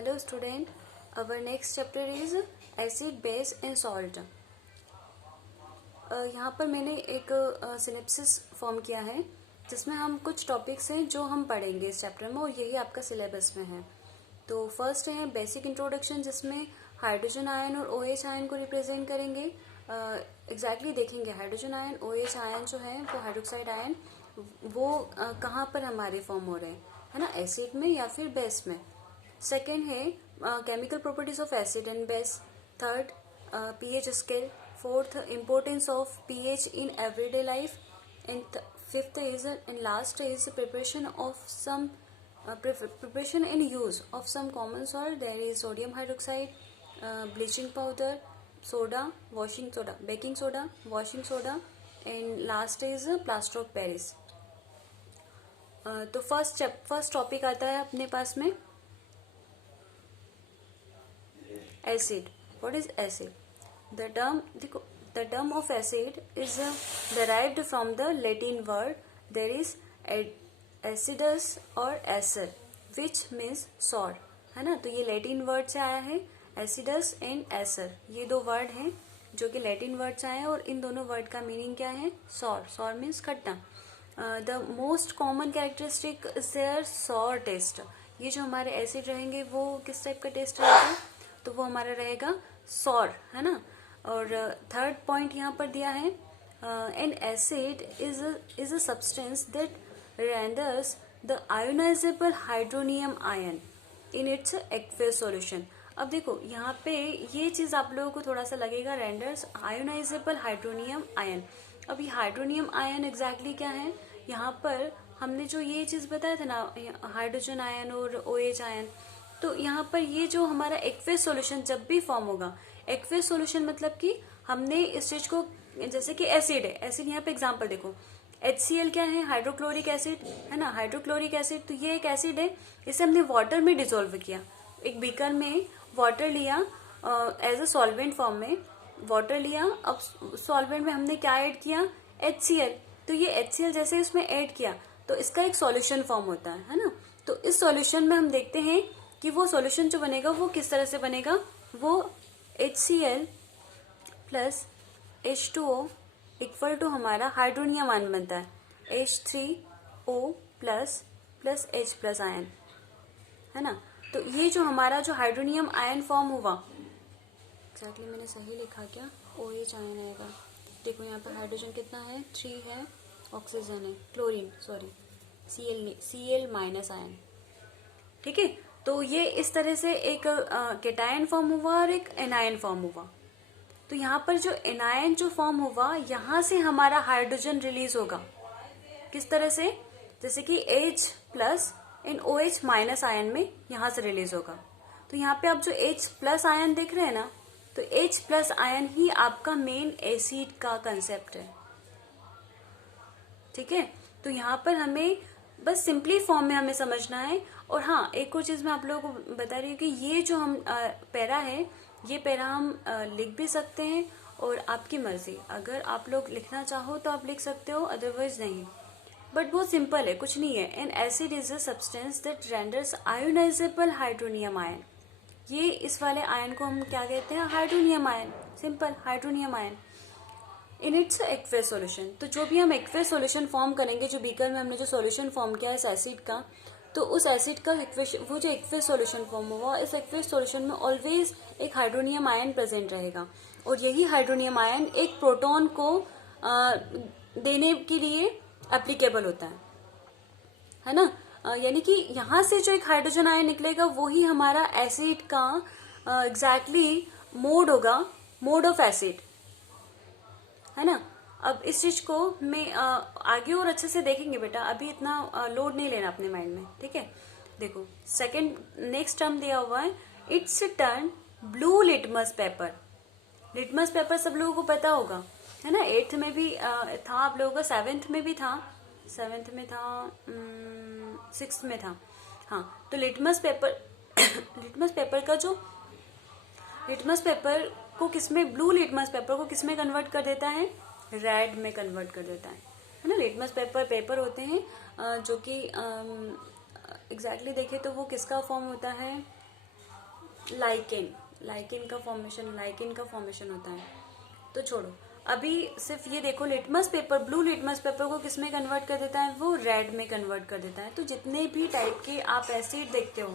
Hello student, our next chapter is acid, base and salt. यहाँ पर मैंने एक सिलेबस फॉर्म किया है जिसमें हम कुछ टॉपिक्स हैं जो हम पढ़ेंगे इस चैप्टर में और यही आपका सिलेबस में है। तो फर्स्ट है बेसिक इंट्रोडक्शन जिसमें हाइड्रोजन आयन और OH आयन को रिप्रेजेंट करेंगे। एग्जैक्टली देखेंगे हाइड्रोजन आयन OH आयन जो है वो हाइड्रोक्साइड आयन वो कहाँ पर हमारे फॉर्म हो रहे हैं, है ना, एसिड में या फिर बेस में। सेकेंड है chemical properties of acid and base. Third pH scale. Fourth importance of pH in everyday life. And fifth is and last is preparation of some preparation and use of some common salt. There is sodium hydroxide, bleaching powder, soda, washing soda, baking soda, washing soda, and last is plaster of Paris. तो first topic आता है अपने पास में acid. What is acid? The term देखो, the term of acid is derived from the Latin word there is acidus or acer which means sour, है ना. तो ये लैटिन वर्ड से आया है, एसिडस एंड एसर. ये दो वर्ड हैं जो कि लैटिन वर्ड से आए हैं और इन दोनों वर्ड का मीनिंग क्या है? सॉर. सॉर मीन्स खट्टा. The most common characteristic is their sour taste. ये जो हमारे एसिड रहेंगे वो किस टाइप का टेस्ट रहेगा? तो वो हमारा रहेगा सॉर, है ना. और थर्ड पॉइंट यहाँ पर दिया है N acid is a substance that renders the ionizable hydronium ion in its aqueous solution. अब देखो यहाँ पे ये चीज आप लोगों को थोड़ा सा लगेगा, renders ionizable hydronium ion. अब ये हाइड्रोनियम आयन एग्जैक्टली क्या है? यहाँ पर हमने जो ये चीज बताया था ना, हाइड्रोजन आयन और OH आयन, तो यहाँ पर ये जो हमारा एक्वेस सॉल्यूशन जब भी फॉर्म होगा, एक्वेस सॉल्यूशन मतलब कि हमने इस चीज को, जैसे कि एसिड है, एसिड यहाँ पे एग्जाम्पल देखो, HCl क्या है? हाइड्रोक्लोरिक एसिड, है ना, हाइड्रोक्लोरिक एसिड. तो ये एक एसिड है, इसे हमने वाटर में डिसॉल्व किया. एक बीकर में वाटर लिया एज अ सॉल्वेंट फॉर्म में, वाटर लिया. अब सॉल्वेंट में हमने क्या ऐड किया? HCl. तो ये HCl जैसे इसमें ऐड किया तो इसका एक सॉल्यूशन फॉर्म होता है ना. तो इस सॉल्यूशन में हम देखते हैं कि वो सॉल्यूशन जो बनेगा वो किस तरह से बनेगा. वो HCl plus H2O equal to हमारा हाइड्रोनियम आयन बनता है, H3O plus H plus ion, है ना. तो ये जो हमारा जो हाइड्रोनियम आयन फॉर्म हुआ, एग्जैक्टली मैंने सही लिखा क्या? OH आयन आएगा. देखो यहाँ पर हाइड्रोजन कितना है? 3 है, ऑक्सीजन है, chlorine sorry Cl minus ion. ठीक है. तो ये इस तरह से एक केटायन फॉर्म हुआ और एक एनायन फॉर्म हुआ. तो यहाँ पर जो एनायन जो फॉर्म हुआ, यहाँ से हमारा हाइड्रोजन रिलीज होगा. किस तरह से? जैसे कि H प्लस इन OH माइनस आयन में यहाँ से रिलीज होगा. तो यहाँ पे आप जो H प्लस आयन देख रहे हैं ना, तो H प्लस आयन ही आपका मेन एसिड का कंसेप्ट है. ठीक है. तो यहाँ पर हमें बस सिंपली फॉर्म में हमें समझना है. और हाँ, एक और चीज मैं आप लोगों को बता रही हूँ कि ये जो हम पैरा है, ये पैरा हम लिख भी सकते हैं और आपकी मर्जी, अगर आप लोग लिखना चाहो तो आप लिख सकते हो, अदरवाइज नहीं. बट बहुत सिंपल है, कुछ नहीं है. N acid is a substance that renders ionisable hydronium ion. ये इस वाले आयन को हम क्या कहते हैं? Hydronium ion. Simple, hydronium ion in its aqueous solution. तो जो भी हम एक्वेस सॉल्यूशन फॉर्म करेंगे, जो बीकर में हमने जो सॉल्यूशन फॉर्म किया इस एसिड का, तो उस एसिड का वो जो एक्वेस सॉल्यूशन फॉर्म हुआ, इस एक्वेस सॉल्यूशन में ऑलवेज एक हाइड्रोनियम आयन प्रेजेंट रहेगा. और यही हाइड्रोनियम आयन एक प्रोटॉन को देने के लिए एप्लीकेबल होता है ना. यानी कि यहाँ से जो एक हाइड्रोजन आयन निकलेगा वही हमारा एसिड का एग्जैक्टली मोड होगा, मोड ऑफ एसिड, है ना. अब इस चीज को मैं आगे और अच्छे से देखेंगे बेटा, अभी इतना लोड नहीं लेना अपने माइंड में. ठीक है. देखो सेकंड नेक्स्ट टर्म दिया हुआ है, it's turn blue litmus paper. Litmus paper सब लोगों को पता होगा, है ना. 8th में भी था आप लोगों का, 7th में भी था, 7th में था, 6th में था. हाँ, तो लिटमस पेपर लिटमस पेपर का जो लिटमस पेपर को किसमें, ब्लू लिटमस पेपर को किसमें कन्वर्ट कर देता है? रेड में कन्वर्ट कर देता है ना. लिटमस पेपर होते हैं जो कि एग्जैक्टली देखे तो वो किसका फॉर्म होता है? लाइकेन का फॉर्मेशन होता है। तो छोड़ो, अभी सिर्फ ये देखो, litmus paper, blue litmus paper को किस में कन्वर्ट कर देता है, वो रेड में कन्वर्ट कर देता है। तो जितने भी टाइप के आप एसिड देखते हो,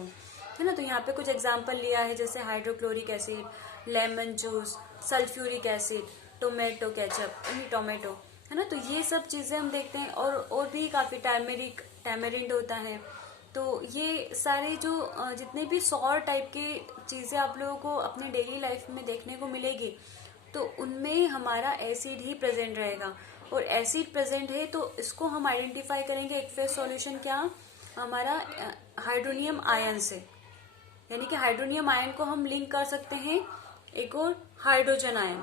है ना, तो यहाँ पे कुछ एग्जांपल लिया है, जैसे hydrochloric acid, lemon juice, sulphuric acid, tomato ketchup, tomato, है ना। तो ये सब चीजें हम देखते हैं, और भी काफी, टैमरिंड होता है। तो ये सारे जो जितने भी सॉर टाइप के चीजें आप लोगों को अपने डेली लाइफ में देखने को मिलेगी, तो उनमें हमारा एसिड ही प्रेजेंट रहेगा। और एसिड प्रेजेंट है तो इसको हम आइडेंटिफाई करेंगे एक्वेस सॉल्यूशन क्या, हमारा हाइड्रोनियम आयन से, यानी कि हाइड्रोनियम आयन को हम लिंक कर सकते हैं एक और हाइड्रोजन आयन,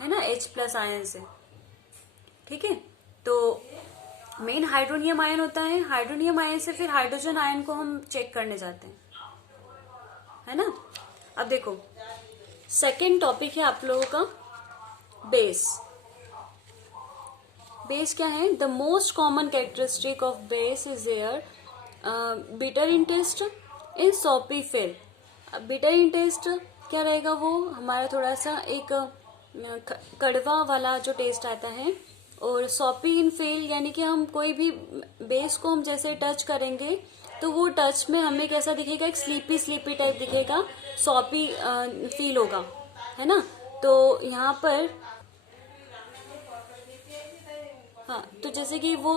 है ना, H+ आयन से। ठीक है, तो मेन हाइड्रोनियम आयन होता है, हाइड्रोनियम आयन से फिर हाइड्रोजन आयन को हम चेक करने जाते हैं, है ना। अब देखो, सेकेंड टॉपिक है आप लोगों का बेस। बेस क्या है, the most common characteristic of base is their bitter in taste in soapy feel. Bitter in taste क्या रहेगा, वो हमारा थोड़ा सा एक कड़वा वाला जो टेस्ट आता है। और सॉपी इन फेल, यानी कि हम कोई भी बेस को हम जैसे टच करेंगे तो वो टच में हमें कैसा दिखेगा, एक स्लीपी टाइप दिखेगा, सॉपी फील होगा, है ना। तो यहाँ पर हाँ, तो जैसे कि वो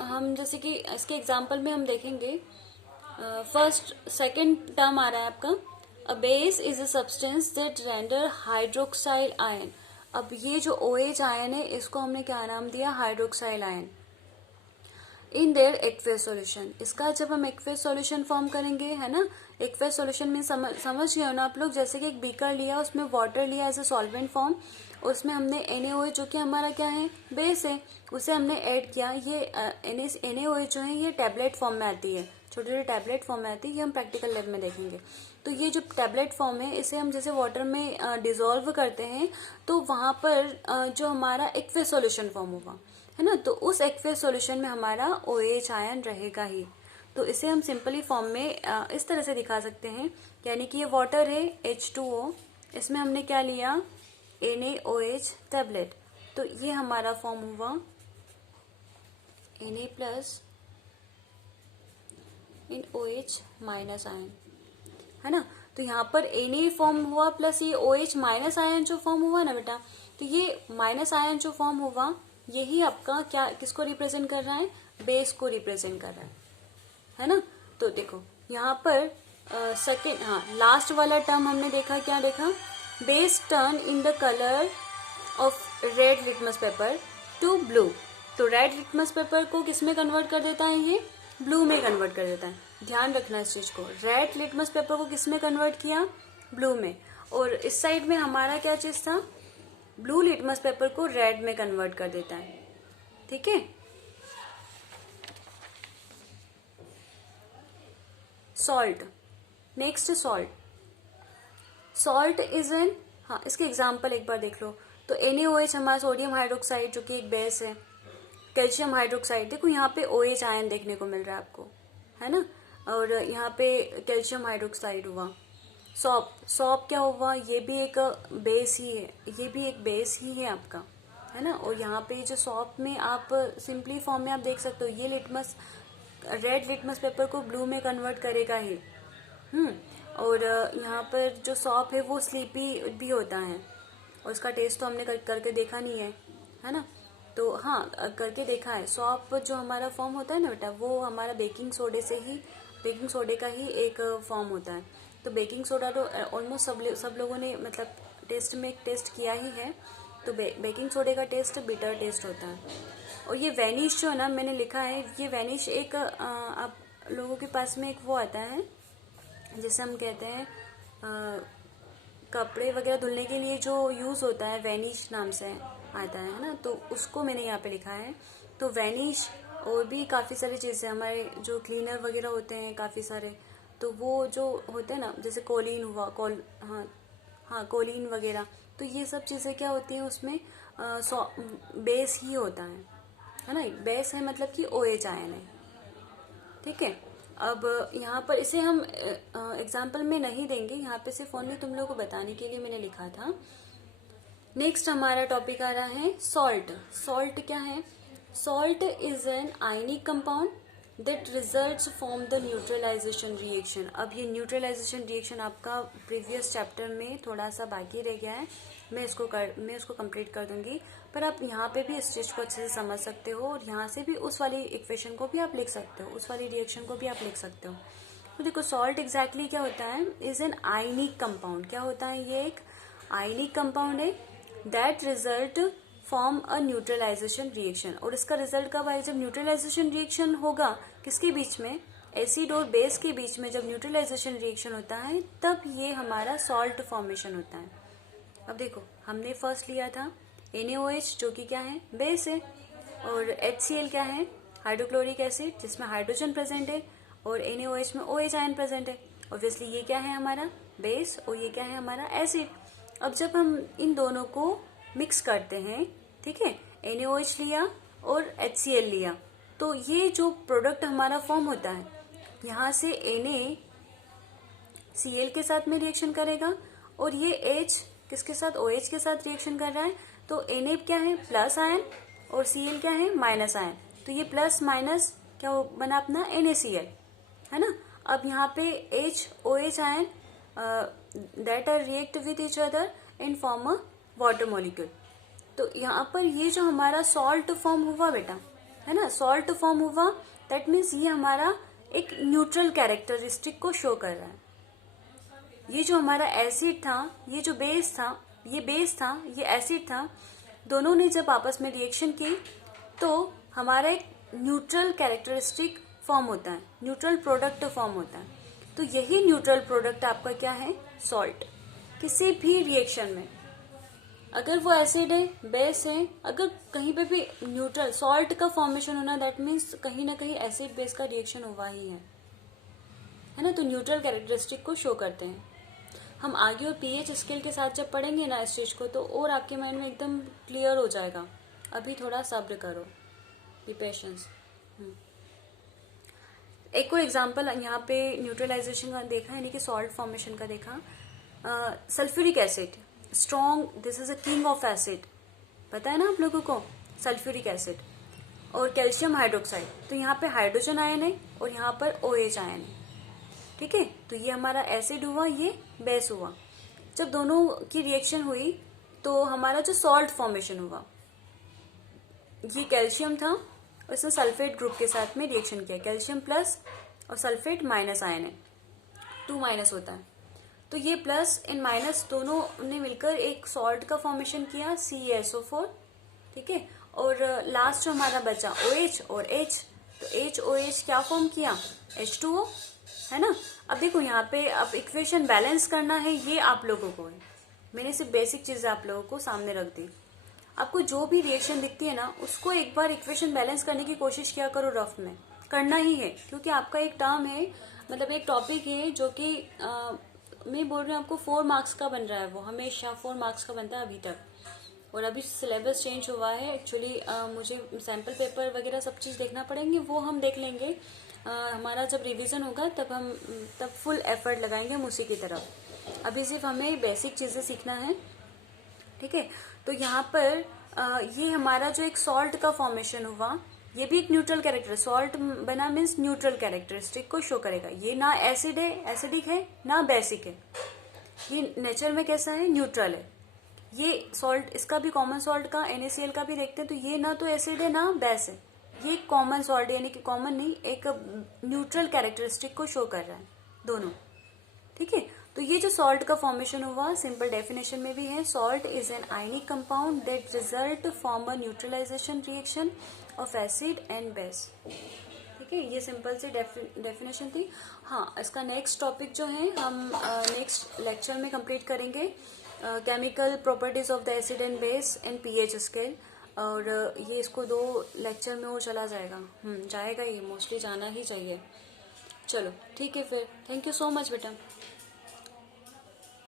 हम जैसे कि इसके एग्जांपल में हम देखेंगे, सेकंड टर्म आ रहा है आपका, a base is a substance that render hydroxyl ion. अब ये जो OH आयन है, इसको हमने क्या नाम दिया, hydroxyl ion, in their aqueous solution. इसका जब हम एक्वेस सॉल्यूशन फॉर्म करेंगे, है ना, एक्वेस सॉल्यूशन में समझ गए हो ना आप लोग, जैसे कि एक बीकर लिया, उसमें वाटर लिया एज ए सॉल्वेंट फॉर्म, और उसमें हमने NaOH जो कि हमारा क्या है, बेस है, उसे हमने ऐड किया। ये NaOH जो है ये टैबलेट फॉर्म में आती है, छोटे छोटे टैबलेट फॉर्म में आती है, ये हम प्रैक्टिकल लैब में देखेंगे। तो ये जो टैबलेट फॉर्म है, इसे हम जैसे वाटर में डिजोल्व करते हैं, तो वहां पर जो हमारा एक्वेस सॉल्यूशन फॉर्म होगा, है ना, तो उस एक्वेस सॉल्यूशन में हमारा OH आयन रहेगा ही। तो इसे हम सिंपली फॉर्म में इस तरह से दिखा सकते हैं, यानी कि ये वाटर है H2O, इसमें हमने क्या लिया, NaOH टैबलेट, तो ये हमारा फॉर्म हुआ Na+ इन OH- आयन, है ना। तो यहाँ पर Na फॉर्म हुआ प्लस ये OH- आयन जो फॉर्म हुआ ना बेटा, तो ये माइनस आयन जो फॉर्म हुआ, यही आपका क्या, किसको रिप्रेजेंट कर रहा है, बेस को रिप्रेजेंट कर रहा है ना। तो देखो यहाँ पर सेकेंड, हाँ, लास्ट वाला टर्म हमने देखा, क्या देखा, base turn in the colour of red litmus paper two blue. तो रेड लिटमस पेपर को किस में कन्वर्ट कर देता है, ये ब्लू में कन्वर्ट कर देता है। ध्यान रखना इस चीज को, रेड लिटमस पेपर को किस में कन्वर्ट किया, ब्लू में। और इस साइड में हमारा क्या चीज था, ब्लू लिटमस पेपर को रेड में कन्वर्ट कर देता है। ठीक है, salt, next salt is N, हाँ, इसके एग्जाम्पल एक बार देख लो। तो NaOH हमारा सोडियम हाइड्रोक्साइड जो कि एक बेस है, कैल्शियम हाइड्रोक्साइड, देखो यहाँ पे OH आयन देखने को मिल रहा है आपको, है ना, और यहाँ पे कैल्शियम हाइड्रोक्साइड हुआ। सॉप क्या हुआ, ये भी एक बेस ही है, ये भी एक बेस ही है आपका, है ना। और यहाँ पे जो सॉप में आप सिंपली फॉर्म में आप देख सकते हो, ये रेड लिटमस पेपर को ब्लू में कन्वर्ट करेगा ही। और यहाँ पर जो सॉप है वो स्लीपी भी होता है, और उसका टेस्ट तो हमने करके देखा नहीं है ना। तो हाँ, करके देखा है। सॉप जो हमारा फॉर्म होता है ना बेटा, वो हमारा बेकिंग सोडे का ही एक फॉर्म होता है। तो बेकिंग सोडा तो ऑलमोस्ट सब लोगों ने मतलब टेस्ट किया ही है। तो बेकिंग सोडे का टेस्ट बिटर टेस्ट होता है। और ये वैनिश जो है ना, मैंने लिखा है, ये वैनिश एक आप लोगों के पास में एक वो आता है, जैसे हम कहते हैं कपड़े वगैरह धुलने के लिए जो यूज़ होता है, वैनिश नाम से आता है ना, तो उसको मैंने यहाँ पे लिखा है। तो वैनिश और भी काफ़ी सारी चीज़ें, हमारे जो क्लीनर वगैरह होते हैं काफ़ी सारे, तो वो जो होते हैं ना, जैसे कोलिन हुआ, हाँ कोलिन वगैरह, तो ये सब चीज़ें क्या होती हैं उसमें, बेस ही होता है ना, बेस है मतलब कि OH आयन है। ठीक है, अब यहाँ पर इसे हम एग्जाम्पल में नहीं देंगे, यहाँ पे सिर्फ ओनली तुम लोगों को बताने के लिए मैंने लिखा था। नेक्स्ट हमारा टॉपिक आ रहा है सॉल्ट। सॉल्ट क्या है? Salt is an ionic compound that results from the neutralization reaction. अब ये न्यूट्रलाइजेशन रिएक्शन आपका प्रीवियस चैप्टर में थोड़ा सा बाकी रह गया है, मैं उसको कंप्लीट कर दूंगी, पर आप यहाँ पे भी इस चीज को अच्छे से समझ सकते हो और यहाँ से भी उस वाली इक्वेशन को भी आप लिख सकते हो, उस वाली रिएक्शन को भी आप लिख सकते हो। तो देखो सॉल्ट एग्जैक्टली क्या होता है? Is an ionic compound. क्या होता है? ये एक आयनिक कंपाउंड है that result form a neutralization reaction. और इसका रिजल्ट कब आए? जब न्यूट्रलाइजेशन रिएक्शन होगा किसके बीच में? एसिड और बेस के बीच में जब न्यूट्रलाइजेशन रिएक्शन होता है तब ये हमारा सॉल्ट फॉर्मेशन होता है। अब देखो हमने फर्स्ट लिया था NaOH जो कि क्या है? बेस है, और HCl क्या है? हाइड्रोक्लोरिक एसिड जिसमें हाइड्रोजन प्रेजेंट है, और NaOH में OH आयन प्रेजेंट है। ऑब्वियसली ये क्या है? हमारा बेस, और ये क्या है? हमारा एसिड। अब जब हम इन दोनों को मिक्स करते हैं, ठीक है, NaOH लिया और HCl लिया, तो ये जो प्रोडक्ट हमारा फॉर्म होता है, यहाँ से NaCl के साथ में रिएक्शन करेगा और ये H किसके साथ? OH के साथ रिएक्शन कर रहा है। तो Na क्या है? प्लस आयन, और Cl क्या है? Minus ion. तो ये प्लस माइनस क्या बना अपना? NaCl, है ना। अब यहाँ पे H OH ion that are react with each other in form a water molecule. तो यहाँ पर ये जो हमारा सॉल्ट फॉर्म हुआ बेटा, है ना, सॉल्ट फॉर्म हुआ, दैट मीन्स ये हमारा एक न्यूट्रल कैरेक्टरिस्टिक को शो कर रहा है। ये जो हमारा एसिड था, ये जो बेस था, ये बेस था, ये एसिड था, दोनों ने जब आपस में रिएक्शन की तो हमारा एक न्यूट्रल कैरेक्टरिस्टिक फॉर्म होता है, न्यूट्रल प्रोडक्ट फॉर्म होता है। तो यही न्यूट्रल प्रोडक्ट आपका क्या है? सॉल्ट। किसी भी रिएक्शन में अगर वो एसिड है, बेस है, अगर कहीं पे भी न्यूट्रल सॉल्ट का फॉर्मेशन होना, दैट मीन्स कहीं ना कहीं एसिड बेस का रिएक्शन हुआ ही है ना। तो न्यूट्रल कैरेक्टरिस्टिक को शो करते हैं। हम आगे और पीएच स्केल के साथ जब पढ़ेंगे ना इस चीज को, तो और आपके माइंड में एकदम क्लियर हो जाएगा। अभी थोड़ा सब्र करो, बी पेशेंस। एक और एग्जांपल यहाँ पे न्यूट्रलाइजेशन का देखा, यानी कि सॉल्ट फॉर्मेशन का देखा। Sulphuric acid strong, this is a king of acid, पता है ना आप लोगों को, सल्फ्यूरिक एसिड। और कैल्शियम हाइड्रोक्साइड, तो यहाँ पे हाइड्रोजन आयन है और यहाँ पर OH आयन है, ठीक है। तो ये हमारा एसिड हुआ, ये बेस हुआ। जब दोनों की रिएक्शन हुई तो हमारा जो सॉल्ट फॉर्मेशन हुआ, ये कैल्शियम था और इसने सल्फेट ग्रुप के साथ में रिएक्शन किया, कैल्शियम प्लस और सल्फेट माइनस आयन है, 2 माइनस होता है। तो ये प्लस एंड माइनस दोनों ने मिलकर एक सॉल्ट का फॉर्मेशन किया, CaSO4, ठीक है। और लास्ट जो हमारा बचा OH और H, तो HOH क्या फॉर्म किया? H2O, है ना। अब देखो यहाँ पे अब इक्वेशन बैलेंस करना है, ये आप लोगों को है, मैंने सिर्फ बेसिक चीजें आप लोगों को सामने रख दी। आपको जो भी रिएक्शन दिखती है ना, उसको एक बार इक्वेशन बैलेंस करने की कोशिश किया करो, रफ में करना ही है, क्योंकि आपका एक टर्म है, मतलब एक टॉपिक है जो कि मैं बोल रही हूँ आपको 4 मार्क्स का बन रहा है, वो हमेशा 4 मार्क्स का बनता है अभी तक। और अभी सिलेबस चेंज हुआ है एक्चुअली, मुझे सैम्पल पेपर वगैरह सब चीज़ देखना पड़ेंगे, वो हम देख लेंगे। हमारा जब रिवीजन होगा तब फुल एफर्ट लगाएंगे हम उसी की तरफ। अभी सिर्फ हमें बेसिक चीज़ें सीखना है, ठीक है। तो यहाँ पर ये हमारा जो एक सॉल्ट का फॉर्मेशन हुआ, ये भी एक न्यूट्रल कैरेक्टर, सॉल्ट बना मीन्स न्यूट्रल कैरेक्टरिस्टिक को शो करेगा। ये ना एसिड है, एसिडिक है, ना बेसिक है, ये नेचर में कैसा है? न्यूट्रल है। ये सॉल्ट, इसका भी कॉमन सॉल्ट का NaCl का भी देखते हैं, तो ये ना तो एसिड है ना बेस है, ये कॉमन सॉल्ट, यानी कि कॉमन नहीं, एक न्यूट्रल कैरेक्टरिस्टिक को शो कर रहा है दोनों, ठीक है। तो ये जो सॉल्ट का फॉर्मेशन हुआ, सिंपल डेफिनेशन में भी है, salt is an ionic compound that result from a neutralization reaction of acid and base, ठीक है। ये सिंपल सी डेफिनेशन थी। हाँ, इसका नेक्स्ट टॉपिक जो है हम नेक्स्ट लेक्चर में कंप्लीट करेंगे, chemical properties of the acid and base and pH scale. और ये इसको 2 लेक्चर में वो चला जाएगा, जाएगा, ये मोस्टली जाना ही चाहिए। चलो ठीक है फिर, थैंक यू सो मच बेटा।